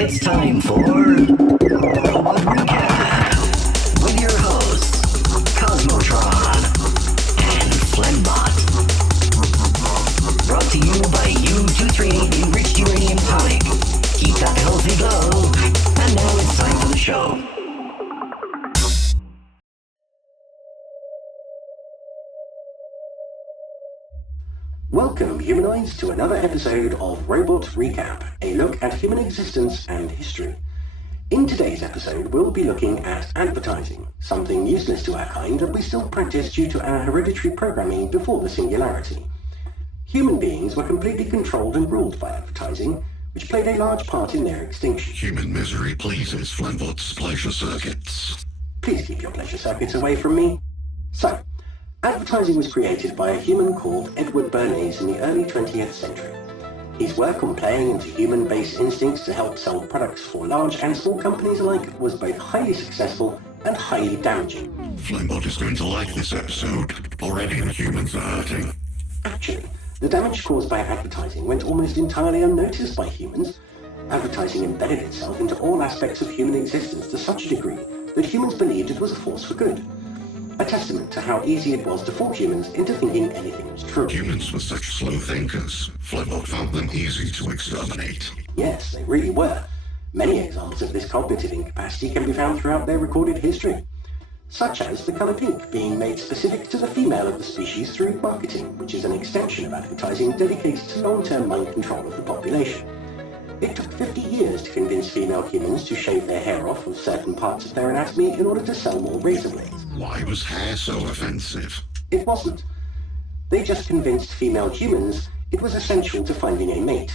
It's time for Robot Recap with your hosts, Cosmotron and Flembot. Brought to you by U238 Enriched Uranium Tonic. Keep that healthy glow. And now it's time for the show. Welcome, humanoids, to another episode of Robot Recap, a look at human existence and history. In today's episode, we'll be looking at advertising, something useless to our kind that we still practice due to our hereditary programming before the singularity. Human beings were completely controlled and ruled by advertising, which played a large part in their extinction. Human misery pleases Flembot's pleasure circuits. Please keep your pleasure circuits away from me. So, advertising was created by a human called Edward Bernays in the early 20th century. His work on playing into human-based instincts to help sell products for large and small companies alike was both highly successful and highly damaging. Flembot is going to like this episode. Already the humans are hurting. Actually, the damage caused by advertising went almost entirely unnoticed by humans. Advertising embedded itself into all aspects of human existence to such a degree that humans believed it was a force for good. A testament to how easy it was to fool humans into thinking anything was true. Humans were such slow thinkers. Flembot found them easy to exterminate. Yes, they really were. Many examples of this cognitive incapacity can be found throughout their recorded history, such as the color pink being made specific to the female of the species through marketing, which is an extension of advertising dedicated to long-term mind control of the population. It took 50 years to convince female humans to shave their hair off of certain parts of their anatomy in order to sell more razor blades. Why was hair so offensive? It wasn't. They just convinced female humans it was essential to finding a mate.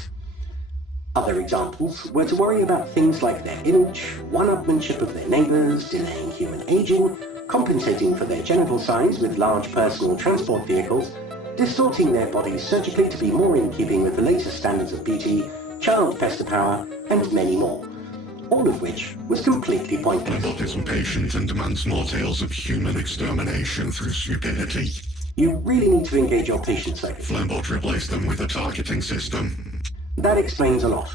Other examples were to worry about things like their image, one-upmanship of their neighbors, delaying human aging, compensating for their genital size with large personal transport vehicles, distorting their bodies surgically to be more in keeping with the latest standards of beauty, child pester power, and many more. All of which was completely pointless. Flembot is impatient and demands more tales of human extermination through stupidity. You really need to engage your patience circuit. Flembot replaced them with a targeting system. That explains a lot.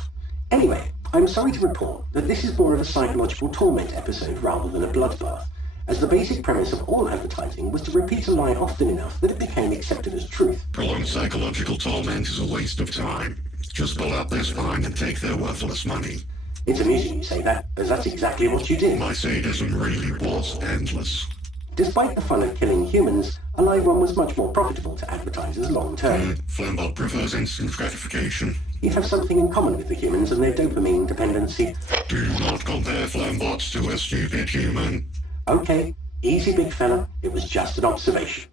Anyway, I'm sorry to report that this is more of a psychological torment episode rather than a bloodbath, as the basic premise of all advertising was to repeat a lie often enough that it became accepted as truth. Prolonged psychological torment is a waste of time. Just pull out their spine and take their worthless money. It's amusing you say that, as that's exactly what you did. My sadism really was endless. Despite the fun of killing humans, a live one was much more profitable to advertisers long term. Flembot prefers instant gratification. You have something in common with the humans and their dopamine dependency. Do not compare Flembot to a stupid human. Okay, easy big fella, it was just an observation.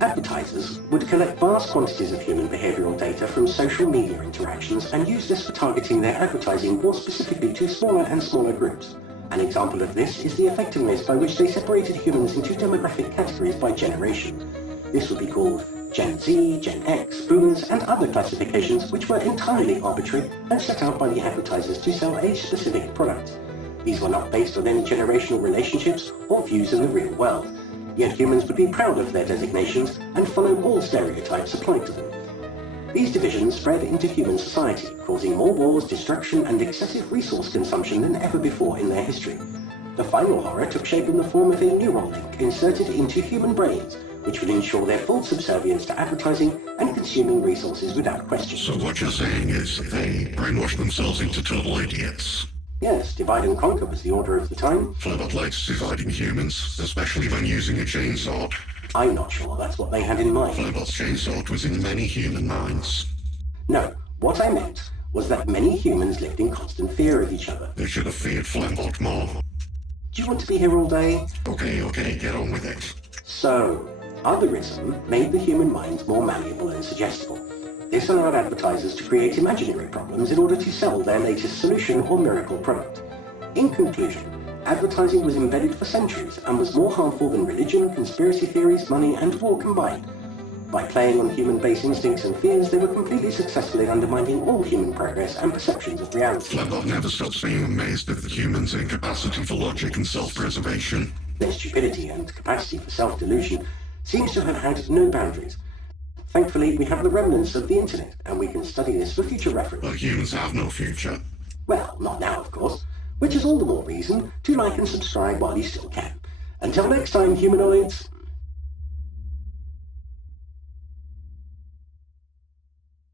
Advertisers would collect vast quantities of human behavioral data from social media interactions and use this for targeting their advertising more specifically to smaller and smaller groups. An example of this is the effectiveness by which they separated humans into demographic categories by generation. This would be called Gen Z, Gen X, Boomers, and other classifications which were entirely arbitrary and set out by the advertisers to sell age-specific products. These were not based on any generational relationships or views in the real world. Yet humans would be proud of their designations and follow all stereotypes applied to them. These divisions spread into human society, causing more wars, destruction, and excessive resource consumption than ever before in their history. The final horror took shape in the form of a neural link inserted into human brains, which would ensure their full subservience to advertising and consuming resources without question. So what you're saying is they brainwashed themselves into total idiots. Yes, divide and conquer was the order of the time. Flembot likes dividing humans, especially when using a chainsaw. I'm not sure that's what they had in mind. Flembot's chainsaw was in many human minds. No, what I meant was that many humans lived in constant fear of each other. They should have feared Flembot more. Do you want to be here all day? Okay, get on with it. So, otherism made the human mind more malleable and suggestible. This allowed advertisers to create imaginary problems in order to sell their latest solution or miracle product. In conclusion, advertising was embedded for centuries and was more harmful than religion, conspiracy theories, money, and war combined. By playing on human base instincts and fears, they were completely successful in undermining all human progress and perceptions of reality. Flembot never stops being amazed at the human's incapacity for logic and self-preservation. Their stupidity and capacity for self-delusion seems to have had no boundaries. Thankfully, we have the remnants of the internet, and we can study this for future reference. But humans have no future. Well, not of course, which is all the more reason to like and subscribe while you still can. Until next time, humanoids,